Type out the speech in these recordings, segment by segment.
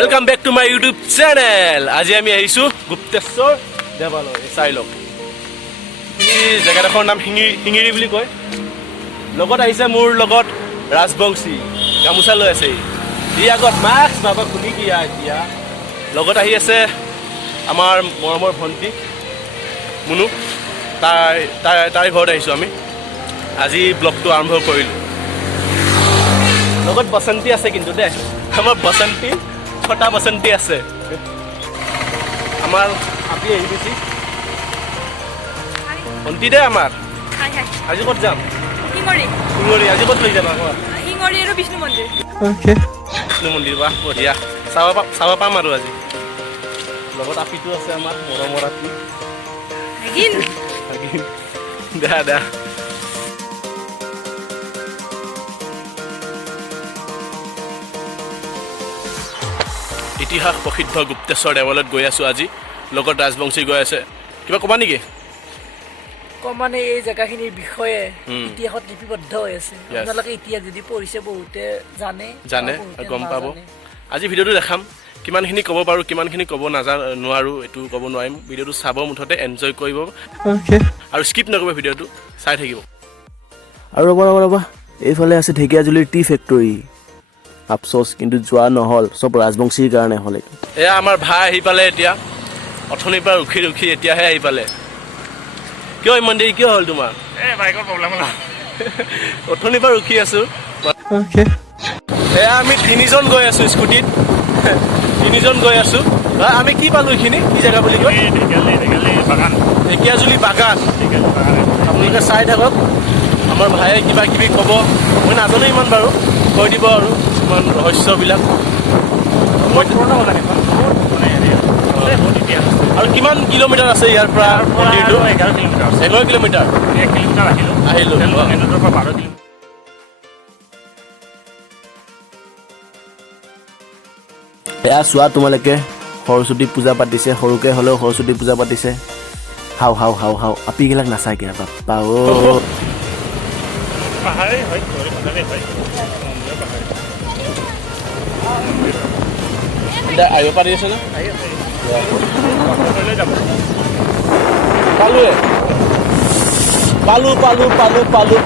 Welcome back to my YouTube channel. আজি আমি আহিছো গুপ্তেশ্বৰ দেৱালয় চাই লওক এই জায়গাটাৰ নাম হিঙিৰি বুলি কয় লগত আহিছে মোৰ লগত ৰাজবংশী গামুচা লৈ আছে ই আগত মাস্ক বাবা খুলি দিয়া এতিয়া লগত আহি আছে আমাৰ মৰমৰ ভণ্টি মুনু তাই ঘৰত আহিছো আমি আজি ব্লগটো আৰম্ভ কৰিলো লগত বসন্তী আছে কিন্তু দে আমাৰ বসন্তী छोटा बसंती আছে আমাৰ আপি আহি বেছি ভণ্টি দে আমাৰ আজি ক'ত যাম হিঙৰি আজি ক'ত লৈ যাবা হিঙৰি আৰু বিষ্ণু মন্দিৰ ওকে বিষ্ণু মন্দিৰ বাহ বঢ়িয়া চাব পাম আৰু আজি লগত আপিটো আছে আমাৰ মৰমৰ আপি দে ইতিহাস প্ৰসিদ্ধ গুপ্তেশ্বৰ দেৱালয়ত গৈ আছো আজি লগত ৰাজবংশী গৈ আছে কিবা ক'বা নেকি মানে এই জেগাখিনিৰ বিষয়ে ইতিহাসত লিপিবদ্ধ হৈ আছে আপোনালোকে ইতিহাস যদি পঢ়িছে বহুতে জানে গম পাব আজি ভিডিঅ'টো দেখাম কিমানখিনি ক'ব পাৰোঁ কিমানখিনি ক'ব নোৱাৰোঁ এইটো ক'ব নোৱাৰিম ভিডিঅ'টো চাব মুঠতে এনজয় কৰিব আৰু স্কিপ নকৰিব ভিডিঅ'টো চাই থাকিব আৰু ৰ'বা এইফালে আছে ঢেকীয়াজুলিৰ টি ফেক্টৰী আফচোচ কিন্তু যোৱা নহ'ল চব ৰাজবংশীৰ কাৰণে হ'ল এয়া আমাৰ ভাই আহি পালে এতিয়া অথনিৰ পৰা ৰখি এতিয়াহে আহি পালে কিয় ইমান দেৰি কিয় হ'ল তোমাৰ বাইকৰ প্ৰব্লেম হ'ল অথনিৰ পৰা ৰখি আছোঁ এয়া আমি তিনিজন গৈ আছোঁ স্কুটিত তিনিজন গৈ আছোঁ আমি কি পালোঁ এইখিনি কি জেগা বুলি কয় ঢেকীয়াজুলি বাগান আপোনালোকে চাই থাকক আমাৰ ভায়ে কিবা কিবি ক'ব মই নাজানো ইমান বাৰু কৈ দিব আৰু কিছুমান ৰহস্যবিলাক আৰু কিমান কিলোমিটাৰ আছে ইয়াৰ পৰা মন্দিৰটো 11 কিলোমিটাৰ আহিলোঁ এয়া চোৱা তোমালোকে সৰস্বতী পূজা পাতিছে সৰুকৈ হ'লেও সৰস্বতী পূজা পাতিছে হাও আপীবিলাক নাচায়গে বাপ্পা আহিব পাৰি আছে ন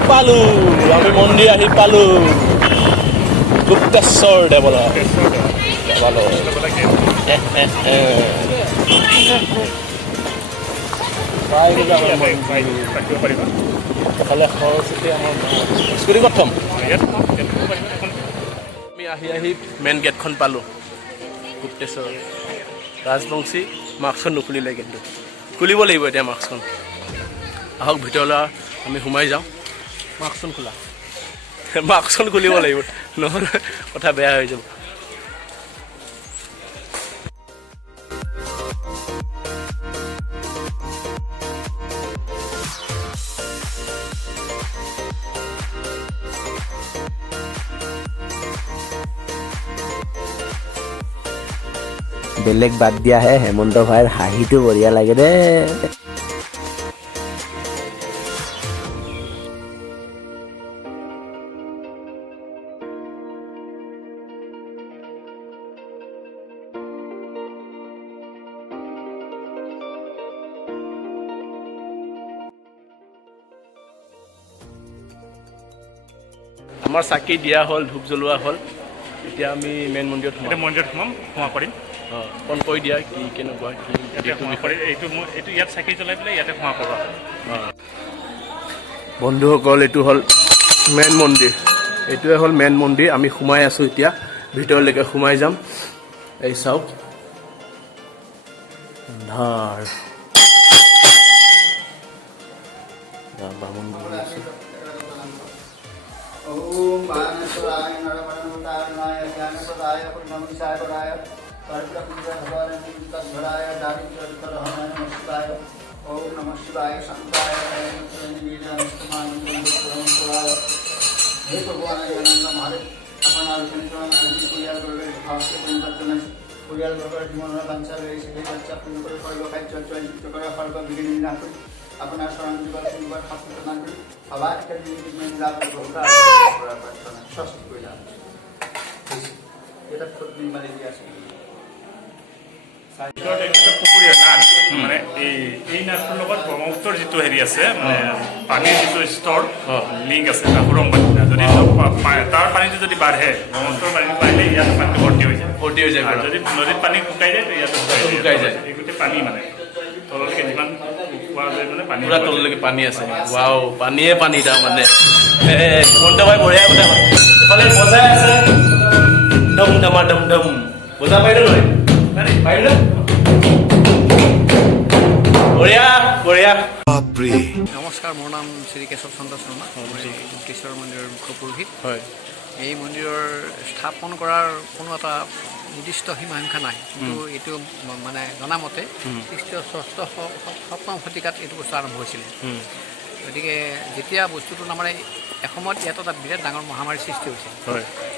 পালোঁ আমি মন্দিৰ আহি পালোঁ গুপ্তেশ্বৰ দেৱালয় সৰস্বতী আমাৰ স্কুটি প্ৰথম আমি আহি মেইন গেটখন পালোঁ গুপ্তেশ্বৰ ৰাজবংশী মাস্কখন নুখুলিলে কিন্তু খুলিব লাগিব এতিয়া মাস্কখন আহক ভিতৰলৈ আমি সোমাই যাওঁ মাস্কখন খুলিব লাগিব নহ'লে কথা বেয়া হৈ যাব বেলেগ বাদ দিয়াহে হেমন্ত ভাইৰ হাঁহিটো বঢ়িয়া লাগে দে আমাৰ চাকি দিয়া হ'ল ধূপ জ্বলোৱা হ'ল এতিয়া আমি মেইন মন্দিৰত সোমাম সোমা কৰিম ফোন কৰি দিয়া কি কেনেকুৱা এইটো ইয়াত চাকি জ্বলাই পেলাই ইয়াতে সোমা কৰবা বন্ধুসকল এইটো হ'ল মেইন মন্দিৰ এইটোৱে হ'ল মেইন মন্দিৰ আমি সোমাই আছোঁ এতিয়া ভিতৰলৈকে সোমাই যাম এই চাওক আন্ধাৰ ओम बाणेश्वराय नरमणमुतारणाय ज्ञानप्रदाय पूर्णमुनिसाय पदाय परब्रह्मभवाय तद्भराय दारिद्र्यकरहणाय नमः शिवाय ओम नमः शिवाय शांताय नमस्काराय हे भगवान आनंद हमारे अपन आलोचना अग्नि पूजा करके भाव से परिवर्तन पूजा करके जीवन में बंचा रहे से बच्चा पूर्ण कर फल का चर्चा कर फल का बिगड़ी ना कर अपना शरण जीवन पर खातिर ना कर आवाज करने में मिला कर होगा स्वस्थ हो जाए এটা মানে দিয়ে আছে ভিতৰত এইটো পুখুৰীয়া নাট মানে এই নাটটোৰ লগত ব্ৰহ্মপুত্ৰৰ যিটো হেৰি আছে মানে পানীৰ যিটো স্তৰ লিংক আছে এটা সুৰংগ নিচিনা যদি তাৰ পানীটো যদি বাঢ়ে ব্ৰহ্মপুত্ৰৰ পানীটো বাঢ়িলে ইয়াত পানীটো ভৰ্তি হৈ যায় আৰু যদি নদীত পানী শুকাই যায় তো ইয়াতো শুকাই যায় এই গোটেই পানী মানে তললৈকে যিমান পোৱা যায় মানে পানী পুৰা তললৈকে পানী আছে ৱাও পানীয়ে পানী তাৰ মানে মনটো ভাই বঢ়িয়া কথা এফালে বজাই আছে ডম ডমা ডম ডম বজা পাৰিলে নহয় পাৰিলে বঢ়িয়া বঢ়িয়া নমস্কাৰ মোৰ নাম শ্ৰী কেশৱ চন্দ্ৰ শৰ্মা গুপ্তেশ্বৰ মন্দিৰৰ মুখ্য পুৰোহিত হয় এই মন্দিৰৰ স্থাপন কৰাৰ কোনো এটা নিৰ্দিষ্ট সীমাসংখ্যা নাই কিন্তু এইটো মানে জনামতে খ্ৰীষ্টীয় ষষ্ঠ সপ্তম শতিকাত এইটো বস্তু আৰম্ভ হৈছিলে গতিকে যেতিয়া বস্তুটো তাৰমানে এসময়ত ইয়াত এটা বিৰাট ডাঙৰ মহামাৰীৰ সৃষ্টি হৈছিল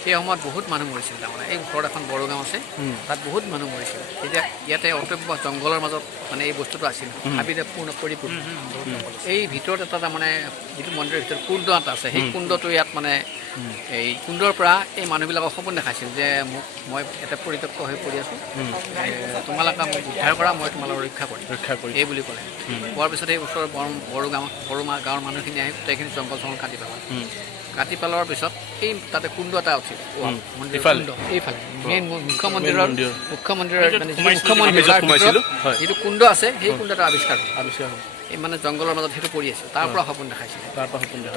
সেই সময়ত বহুত মানুহ মৰিছিল তাৰমানে এই ওচৰত এখন বড়ো গাঁও আছে তাত বহুত মানুহ মৰিছিল তেতিয়া ইয়াতে অটব্য জংঘলৰ মাজত মানে এই বস্তুটো আছিল হাবিৰে পূৰ্ণ পৰিপূৰ্ণ এই ভিতৰত এটা তাৰমানে যিটো মন্দিৰৰ ভিতৰত কুণ্ড এটা আছে সেই কুণ্ডটো ইয়াত মানে এই কুণ্ডৰ পৰা এই মানুহবিলাকক সপোন দেখাইছিল যে মোক মই এটা পৰিত্যক্ত হৈ পৰি আছোঁ তোমালোকে মোক উদ্ধাৰ কৰা মই তোমালোকক ৰক্ষা কৰিম এই বুলি ক'লে কোৱাৰ পিছত এই ওচৰৰ বড়ো গাঁৱৰ মানুহখিনি আহি গোটেইখিনি জংঘল চংঘল কাটি পেলোৱাৰ পিছত এই তাতে কুণ্ড এটা উঠিল এইফালে মেইন মুখ্য মন্দিৰৰ যিটো কুণ্ড আছে সেই কুণ্ডটো আৱিষ্কাৰ হ'ল এই মানে জংঘলৰ মাজত সেইটো পৰি আছে তাৰ পৰা সপোন দেখাইছিল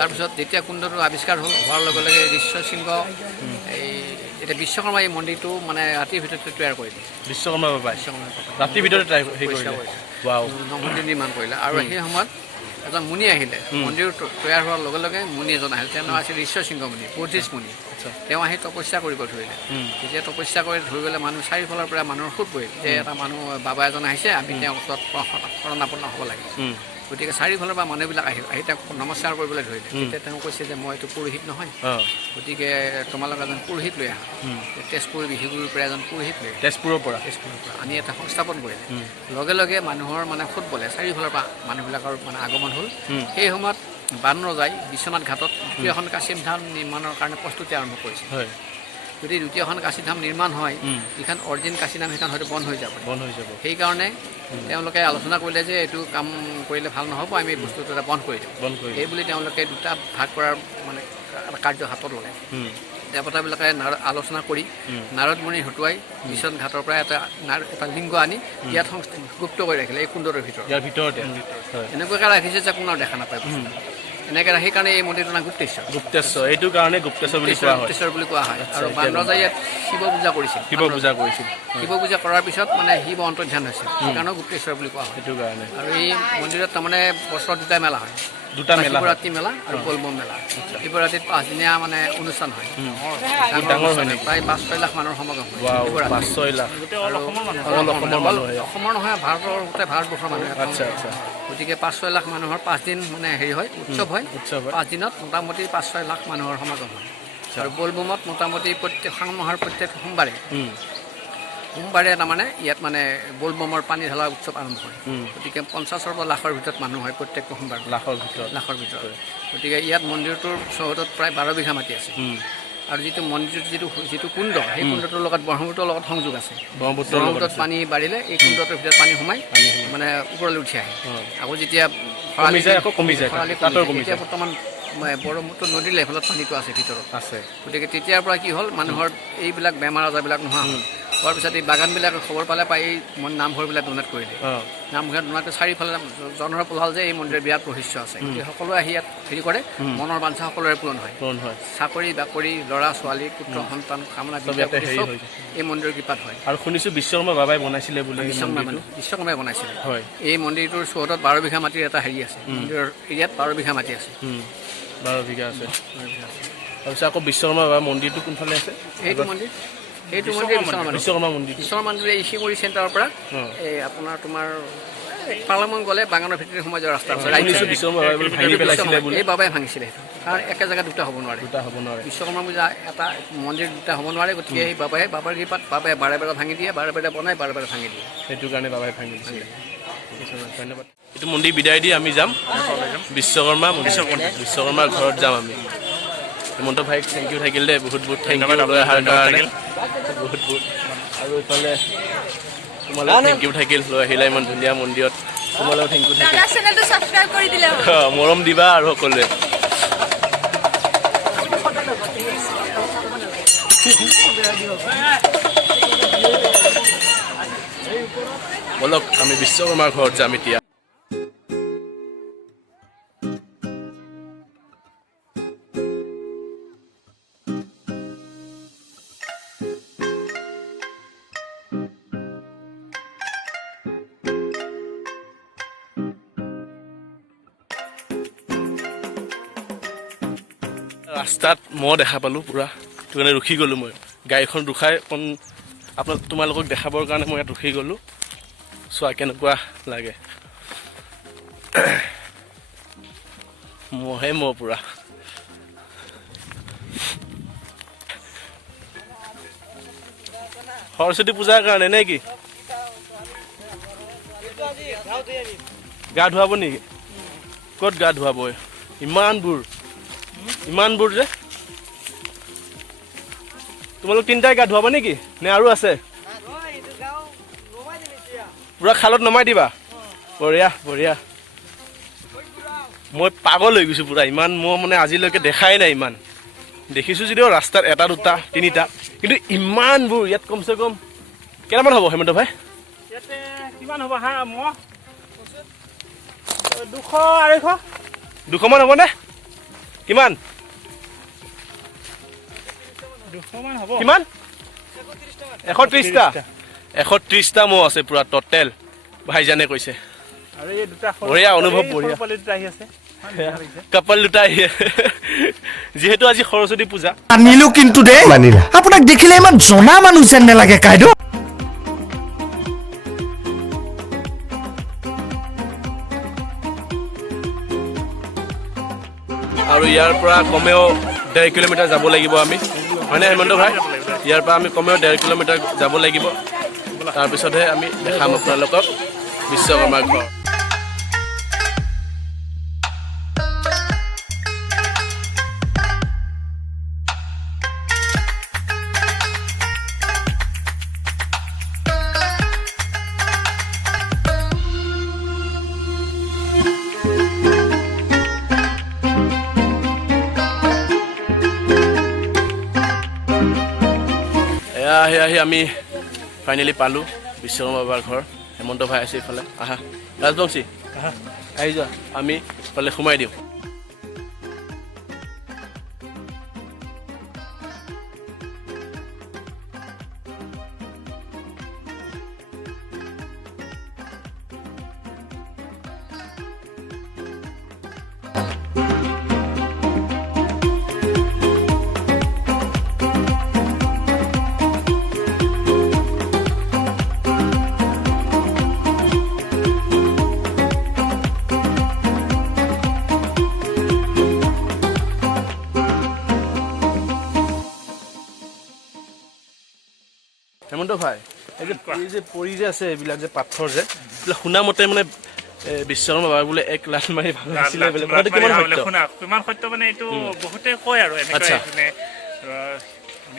তাৰপিছত যেতিয়া কুণ্ডটো আৱিষ্কাৰ হ'ল হোৱাৰ লগে লগে ঋষ্যশৃংগ এই এতিয়া বিশ্বকৰ্মা এই মন্দিৰটো মানে ৰাতিৰ ভিতৰতে তৈয়াৰ কৰিলে বিশ্বকৰ্মা ৰাতিৰ ভিতৰতে মন্দিৰ নিৰ্মাণ কৰিলে আৰু সেই সময়ত এজন মুনি আহিলে মন্দিৰ তৈয়াৰ হোৱাৰ লগে লগে মুনি এজন আহিল তেওঁ আছিল ঋষ্যশৃংগ মুনি বুদ্ধিষ্ট মুনি তেওঁ আহি তপস্যা কৰিব ধৰিলে যেতিয়া তপস্যা কৰি ধৰিবলৈ মানুহ চাৰিওফালৰ পৰা মানুহৰ সোঁত বহিল যে এটা মানুহ বাবা এজন আহিছে আমি তেওঁৰ ওচৰত শৰণাপন্ন হ'ব লাগে গতিকে চাৰিওফালৰ পৰা মানুহবিলাক আহি তেওঁক নমস্কাৰ কৰিবলৈ ধৰিলে তেতিয়া তেওঁ কৈছে যে মই এইটো পুৰোহিত নহয় গতিকে তোমালোক এজন পুৰোহিত লৈ আহা তেজপুৰ বিহুগুৰিৰ পৰা এজন পুৰোহিত লৈ তেজপুৰৰ পৰা আনি এটা সংস্থাপন কৰিলে লগে লগে মানুহৰ মানে সোঁত বলে চাৰিওফালৰ পৰা মানুহবিলাকৰ মানে আগমন হ'ল সেই সময়ত বান ৰজাই বিশ্বনাথ ঘাটত দ্বিতীয়খন কাশী ধাম নিৰ্মাণৰ কাৰণে প্ৰস্তুতি আৰম্ভ কৰিছিল যদি দ্বিতীয়খন কাশী ধাম নিৰ্মাণ হয় যিখন অৰিজিন কাশী ধাম সেইখন হয়তো বন্ধ হৈ যাব সেইকাৰণে তেওঁলোকে আলোচনা কৰিলে যে এইটো কাম কৰিলে ভাল নহ'ব আমি বস্তুটো এটা বন্ধ কৰি দিওঁ এই বুলি তেওঁলোকে দুটা ভাগ কৰাৰ মানে কাৰ্য হাতত লগাই দেৱতাবিলাকে আলোচনা কৰি নাৰদ মুনি হতুৱাই বিশ্বনাথ ঘাটৰ পৰা এটা লিংগ আনি ইয়াত গুপ্ত কৰি ৰাখিলে এই কুণ্ডটোৰ ভিতৰতে এনেকুৱাকৈ ৰাখিছে যে কোনেও দেখা নাপায় এনেকৈ সেইকাৰণে এই মন্দিৰটোৰ নাম গুপ্তেশ্বৰ এইটো কাৰণে গুপ্তেশ্বৰ বুলি কোৱা হয় আৰু বান ৰজাই ইয়াত শিৱ পূজা কৰিছিল শিৱ পূজা কৰাৰ পিছত মানে শিৱ অন্তৰ্ধান হৈছিল সেইকাৰণে গুপ্তেশ্বৰ বুলি কোৱা হয় সেইটো কাৰণে আৰু এই মন্দিৰত তাৰমানে বছৰত দুটা মেলা হয় শিৱৰাত্ৰি মেলা আৰু বলবম মেলা শিৱৰাত্ৰিত 5 দিনীয়া মানে অনুষ্ঠান হয় প্ৰায় 5-6 লাখ মানুহৰ সমাগম হয় অসমৰ নহয় ভাৰতৰ গোটেই ভাৰতবৰ্ষৰ মানুহ গতিকে 5-6 লাখ মানুহৰ 5 দিন মানে হেৰি হয় উৎসৱ হয় 5 দিনত মোটামুটি 5-6 লাখ মানুহৰ সমাগম হয় আৰু বলবমত মোটামুটি প্ৰত্যেক শাওণ মাহৰ প্ৰত্যেক সোমবাৰে তাৰমানে ইয়াত মানে বলবমৰ পানী ঢলা উৎসৱ আৰম্ভ হয় গতিকে 50-ৰ পৰা লাখৰ ভিতৰত মানুহ হয় প্ৰত্যেকটো সোমবাৰ লাখৰ ভিতৰত গতিকে ইয়াত মন্দিৰটোৰ চৌহদত প্ৰায় 12 বিঘা মাটি আছে আৰু যিটো মন্দিৰটোৰ যিটো কুণ্ড সেই কুণ্ডটোৰ লগত ব্ৰহ্মপুত্ৰৰ লগত সংযোগ আছে ব্ৰহ্মপুত্ৰত পানী বাঢ়িলে এই কুণ্ডটোৰ ভিতৰত পানী সোমাই মানে ওপৰলৈ উঠি আহে আকৌ যেতিয়া এতিয়া বৰ্তমান ব্ৰহ্মপুত্ৰ নদীৰ লেভেলত পানীটো আছে ভিতৰত গতিকে তেতিয়াৰ পৰা কি হ'ল মানুহৰ এইবিলাক বেমাৰ আজাৰবিলাক নোহোৱা হ'ল হোৱাৰ পিছত এই বাগানবিলাকে খবৰ পালে পাই এই নামঘৰবিলাক ডনেট কৰিলে নামঘৰ ডনেট চাৰিওফালে জনৰ পলাল যে এই মন্দিৰৰ বিৰাট ৰহস্য আছে গতিকে সকলোৱে আহি ইয়াত হেৰি কৰে মনৰ বাঞ্ছা সকলোৰে পূৰণ হয় চাকৰি বাকৰি ল'ৰা ছোৱালী পুত্ৰ সন্তান কামনা এই মন্দিৰৰ কৃপাত হয় আৰু শুনিছোঁ বিশ্বকৰ্মা বাবাই বনাইছিলে বোলে বিশ্বকৰ্মাই বনাইছিলে এই মন্দিৰটোৰ চৌহদত 12 বিঘা মাটিৰ এটা হেৰি আছে মন্দিৰৰ এৰিয়াত 12 বিঘা মাটি আছে 12 বিঘা আছে তাৰপিছত আকৌ বিশ্বকৰ্মা বাবা মন্দিৰটো কোনফালে আছে সেইটো মন্দিৰ বিশ্বকৰ্মা মন্দিৰ এই শিঙৰি চেণ্টাৰৰ পৰা এই আপোনাৰ তোমাৰ পাৰ্লামেণ্ট গ'লে বাগানৰ ভিতৰত সোমাই যোৱা ৰাস্তা আছে এই বাবাই ভাঙিছিলে সেইটো কাৰণ একে জেগাত দুটা হ'ব নোৱাৰে বিশ্বকৰ্মা পূজা এটা মন্দিৰ দুটা হ'ব নোৱাৰে গতিকে এই বাবাৰ কৃপাত বাবাই বাৰে বাৰে ভাঙি দিয়ে বাৰে বাৰে বনাই বাৰে বাৰে ভাঙি দিয়ে সেইটো কাৰণে বাবাই ভাঙি দিছিলে ধন্যবাদ এইটো মন্দিৰ বিদায় দি আমি যাম বিশ্বকৰ্মাৰ ঘৰত যাম আমি হেমন্ত ভাইক থেংক ইউ থাকিল দেই বহুত বহুত থেংক ইউ ধন্যবাদ লৈ অহাৰ ধন্যবাদ কাৰণে থাকিল। বহুত বহুত আৰু এইফালে তোমালৈ থেংক ইউ থাকিল লৈ আহিলা ইমান ধুনীয়া মন্দিৰত তোমালৈও থেংক ইউ থাকিল দাদা চেনেলটো সাবস্ক্ৰাইব কৰি দিলে হ'ল। মৰম দিবা আৰু সকলোৱে বলক আমি বিশ্বকৰ্মাৰ ঘৰত যাম এতিয়া ৰাস্তাত মই দেখা পালোঁ পুৰা সেইটো কাৰণে ৰখি গ'লোঁ মই গাড়ীখন ৰখাই অকণ তোমালোকক দেখাবৰ কাৰণে মই ইয়াত ৰখি গ'লোঁ চোৱা কেনেকুৱা লাগে মহে মহ পুৰা সৰস্বতী পূজাৰ কাৰণে নে কি গা ধুৱাব নেকি ক'ত গা ধুৱাব ইমানবোৰ যে তোমালোক তিনিটাই গা ধুৱাব নেকি নে আৰু আছে পুৰা খালত নমাই দিবা বঢ়িয়া বঢ়িয়া মই পাগল হৈ গৈছোঁ পুৰা ইমান মই মানে আজিলৈকে দেখাই নাই ইমান দেখিছোঁ যদিও ৰাস্তাত এটা দুটা তিনিটা কিন্তু ইমানবোৰ ইয়াত কমচে কম কেইটামান হ'ব হেমন্ত ভাই ইয়াতে কিমান হ'ব হা মহ 200 200 মান হ'বনে কিমান 200 মান হ'ব কিমান 130টা 130টা মহ আছে পুৰা টোটেল ভাইজানে কৈছে আৰু এই দুটা বঢ়িয়া অনুভৱ বঢ়িয়া পোৱালি দুটা আহি আছে কাপাল দুটা আহি যিহেতু আজি সৰস্বতী পূজা মানিলো কিন্তু দে মানিলা আপোনাক দেখিলে ইমান জনা মানুহ যেন নালাগে কাইদ আৰু ইয়াৰ পৰা কমেও 1.5 কিলোমিটাৰ যাব লাগিব আমি হয়নে হেমন্ত ভাই ইয়াৰ পৰা আমি কমেও 1.5 কিলোমিটাৰ যাব লাগিব তাৰপিছতহে আমি দেখাম আপোনালোকক বিশ্বকৰ্মাৰ ঘৰ আহি আমি ফাইনেলি পালোঁ বিশ্বকৰ্মা বাবাৰ ঘৰ হেমন্ত ভাই আছে এইফালে আহা ৰাজবংশী আহি যোৱা আমি এইফালে সোমাই দিওঁ হেমন্ত ভাই এই যে পৰি যে আছে এইবিলাক যে পাথৰ যে এইবিলাক শুনা মতে মানে বিশ্বকৰ্মা বাবা বোলে 1 লাখ মাৰি ভাঙিছিলে বোলে কথাটো কিমান সত্য কিমান সত্য মানে এইটো বহুতে কয় আৰু এনেকৈ মানে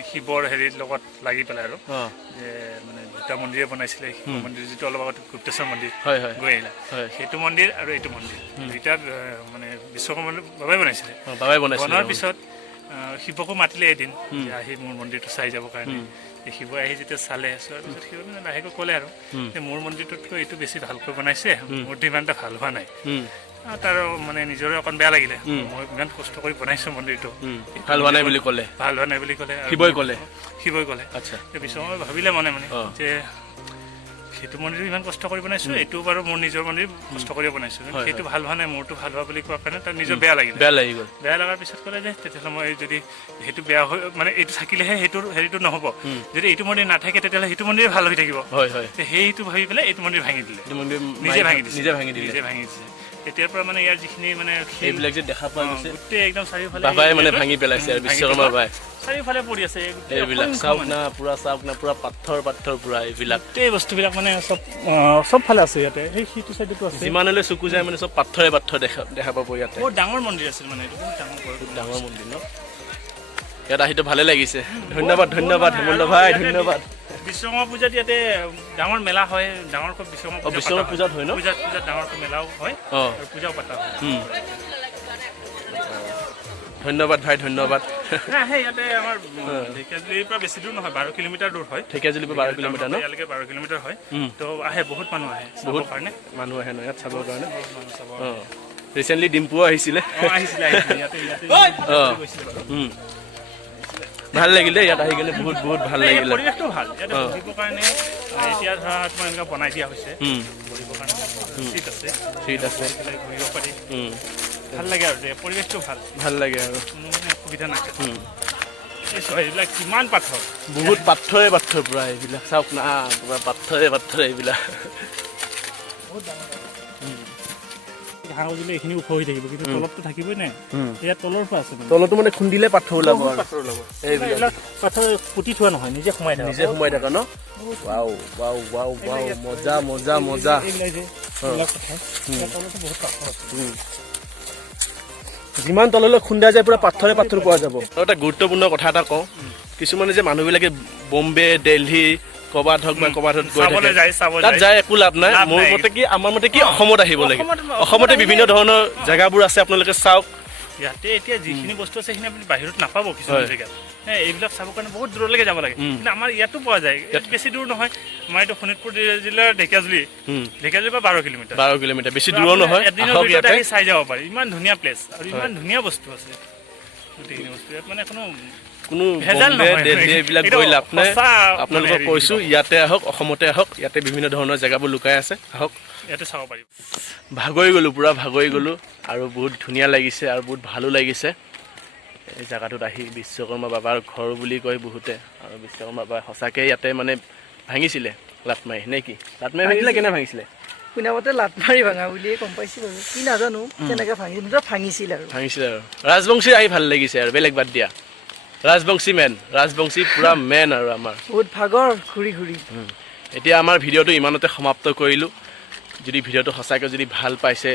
শিৱৰ হেৰিৰ লগত লাগি পেলাই আৰু যে মানে দুটা মন্দিৰে বনাইছিলে শিৱ মন্দিৰ যিটো অলপ আগত গুপ্তেশ্বৰ মন্দিৰ গৈ আহিলা সেইটো মন্দিৰ আৰু এইটো মন্দিৰ দুইটা মানে বিশ্বকৰ্মা বাবাই বনাইছিলে বনোৱাৰ পিছত শিৱকো মাতিলে এদিন আহি মোৰ মন্দিৰটো চাই যাবৰ কাৰণে শিৱ আহি যেতিয়া চালে চোৱাৰ পিছত শিৱ মানে লাহেকৈ ক'লে আৰু যে মোৰ মন্দিৰটোতকৈ এইটো বেছি ভালকৈ বনাইছে মোৰটো ইমান এটা ভাল হোৱা নাই তাৰ মানে নিজৰে অকণ বেয়া লাগিলে মই ইমান কষ্ট কৰি বনাইছো মন্দিৰটো ভাল হোৱা নাই বুলি ক'লে শিৱই ক'লে আচ্ছা পিছত মই ভাবিলে মনে মনে যে সেইটো মন্দিৰ ইমান কষ্ট কৰি বনাইছো এইটো বাৰু মোৰ নিজৰ মন্দিৰ কষ্ট কৰি বনাইছো সেইটো ভাল হোৱা নাই মোৰটো ভাল হোৱা বুলি কোৱাৰ কাৰণে তাৰ নিজৰ বেয়া লাগি গ'ল বেয়া লগাৰ পিছত ক'লে যে তেতিয়াহ'লে মই যদি সেইটো বেয়া হৈ মানে এইটো থাকিলেহে সেইটোৰ হেৰিটো নহ'ব যদি এইটো মন্দিৰ নাথাকে তেতিয়াহ'লে সেইটো মন্দিৰ ভাল হৈ থাকিব সেইটো ভাবি পেলাই এইটো মন্দিৰ ভাঙি দিলে নিজে ভাঙি দিছে তেতিয়াৰ পৰা মানে ইয়াৰ যিখিনি মানে এইবিলাক যে দেখা পোৱা গৈছে গোটেই একদম চাৰিওফালে বাবাই মানে ভাঙি পেলাইছে আৰু বিশ্বকৰ্মা বাবাই চাৰিওফালে পৰি আছে এইবিলাক চাওক না পুৰা পাথৰ পুৰা এইবিলাক গোটেই বস্তুবিলাক মানে চব ফালে আছে ইয়াতে সেই সিটো চাইডতো আছে যিমানলৈ চকু যায় মানে চব পাথৰ দেখা পাব ইয়াতে বহুত ডাঙৰ মন্দিৰ আছিল মানে এইটো বহুত ডাঙৰ ডাঙৰ মন্দিৰ ন ইয়াত আহিতো ভালে লাগিছে ধন্যবাদ ধন্যবাদ হেমন্ত ভাই ধন্যবাদ বিশ্বকৰ্মা পূজাত ইয়াতে ডাঙৰ মেলা হয় ডাঙৰকৈ বিশ্বকৰ্মা পূজাত হয় ন পূজাত ডাঙৰকৈ মেলাও হয় আৰু পূজাও পতা হয় ধন্যবাদ ভাই ধন্যবাদ আহে ইয়াতে আমাৰ ঢেকীয়াজুলিৰ পৰা বেছি দূৰ নহয় 12 কিলোমিটাৰ দূৰ হয় ঢেকীয়াজুলিৰ পৰা 12 কিলোমিটাৰ ন ইয়ালৈকে 12 কিলোমিটাৰ হয় তো আহে বহুত মানুহ আহে বহুত কাৰণে মানুহ আহে ন ইয়াত চাবৰ কাৰণে ৰিচেণ্টলি ডিম্পুও আহিছিলে আহিছিলে ইয়াতে ভাল লাগিলে ইয়াত আহি কিনে বহুত বহুত ভাল লাগিলে পৰিৱেশটো ভাল ইয়াতে বহিবৰ কাৰণে এতিয়া ধৰা তোমাৰ এনেকুৱা বনাই দিয়া হৈছে বহিবৰ কাৰণে চিট আছে ঘূৰিব পাৰি ভাল লাগে আৰু পৰিৱেশটো ভাল লাগে আৰু কোনো মানে অসুবিধা নাই এইবিলাক কিমান পাথৰ বহুত পাথৰে পাথৰ পুৰা এইবিলাক চাওক না পুৰা পাথৰে এইবিলাক ঘাঁহ দিলে এইখিনি ওখ হৈ থাকিব কিন্তু তলততো থাকিবই নাই ইয়াত তলৰ পৰা আছে তলতো মানে খুন্দিলে পাথৰ ওলাব এইবিলাক পাথৰ পুতি থোৱা নহয় নিজে সোমাই থাকা ন ৱাও ৱাও ৱাও ৱাও মজা মজা মজা যিমান তললৈ খুন্দা যায় পুৰা পাথৰে পাথৰ পোৱা যাব আৰু এটা গুৰুত্বপূৰ্ণ কথা এটা কওঁ কিছুমানে যে মানুহবিলাকে বম্বে দিল্লী ক'ৰবাত হওক বা ক'ৰবাত গৈ থাকে তাত যায় একো লাভ নাই মোৰ মতে কি আমাৰ মতে কি অসমত আহিব লাগে অসমতে বিভিন্ন ধৰণৰ জেগাবোৰ আছে আপোনালোকে চাওক ইয়াতে এতিয়া যিখিনি বস্তু আছে সেইখিনি আপুনি বাহিৰত নাপাব কিছুমান জেগাত এইবিলাক চাবৰ কাৰণে বহুত দূৰলৈকে যাব লাগে কিন্তু আমাৰ ইয়াতো পোৱা যায় ইয়াত বেছি দূৰ নহয় আমাৰ এইটো শোণিতপুৰ জিলাৰ ঢেকীয়াজুলিৰ পৰা 12 কিলোমিটাৰ বেছি দূৰো নহয় এদিনৰ ভিতৰতে আহি চাই যাব পাৰি ইমান ধুনীয়া প্লেচ আৰু ইমান ধুনীয়া বস্তু আছে গোটেইখিনি বস্তু ইয়াত মানে কোনো দিল্লী এইবিলাক গৈ লাভ নাই আপোনালোকক কৈছোঁ ইয়াতে আহক অসমতে আহক ইয়াতে বিভিন্ন ধৰণৰ জেগাবোৰ লুকাই আছে আহক ইয়াতে চাব পাৰিব ভাগৰি গ'লোঁ পূৰা ভাগৰি গ'লোঁ আৰু বহুত ধুনীয়া লাগিছে আৰু বহুত ভালো লাগিছে এই জেগাটোত আহি বিশ্বকৰ্মা বাবাৰ ঘৰ বুলি কয় বহুতে আৰু বিশ্বকৰ্মা বাবাই সঁচাকৈ ইয়াতে মানে ভাঙিছিলে লাট মাৰি নে কি লাট মাৰি ভাঙিছিলে কেনে ভাঙিছিলে শুনামতে লাট মাৰি ভাঙা বুলিয়ে গম পাইছিল আৰু কি নাজানো কেনেকৈ ভাঙিছিল আৰু ৰাজবংশী আহি ভাল লাগিছে আৰু বেলেগ বাদ দিয়া ৰাজবংশী পুৰা মেন আৰু আমাৰ বহুত ভাগৰ ঘূৰি এতিয়া আমাৰ ভিডিঅ'টো ইমানতে সমাপ্ত কৰিলোঁ যদি ভিডিঅ'টো সঁচাকৈ যদি ভাল পাইছে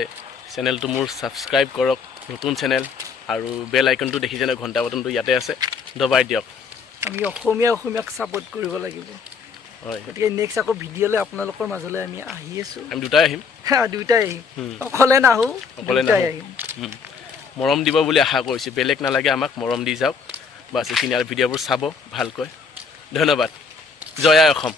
চেনেলটো মোৰ ছাবস্ক্ৰাইব কৰক নতুন চেনেল আৰু বেল আইকনটো দেখিছেনে ঘণ্টা বটনটো ইয়াতে আছে দবাই দিয়ক আমি অসমীয়াক ছাপোৰ্ট কৰিব লাগিব হয় গতিকে নেক্সট আকৌ ভিডিঅ'লৈ আপোনালোকৰ মাজলৈ আমি আহি আছোঁ আমি দুটাই আহিম অকলে নাহোঁ আহিম মৰম দিব বুলি আশা কৰিছোঁ বেলেগ নালাগে আমাক মৰম দি যাওক বাছ এইখিনি আৰু ভিডিঅ'বোৰ চাব ভালকৈ ধন্যবাদ জয় আই অসম